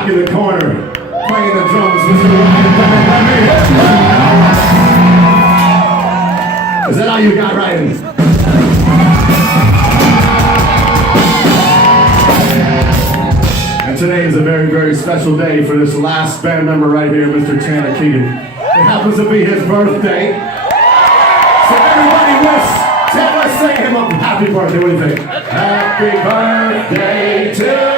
back in the corner, playing the drums, Mr. Ryan. Is that all you got, Ryan? And today is a very, very special day for this last band member right here, Mr. Tanner Keegan. It happens to be his birthday. So everybody let's sing him a happy birthday. What do you think? Happy birthday to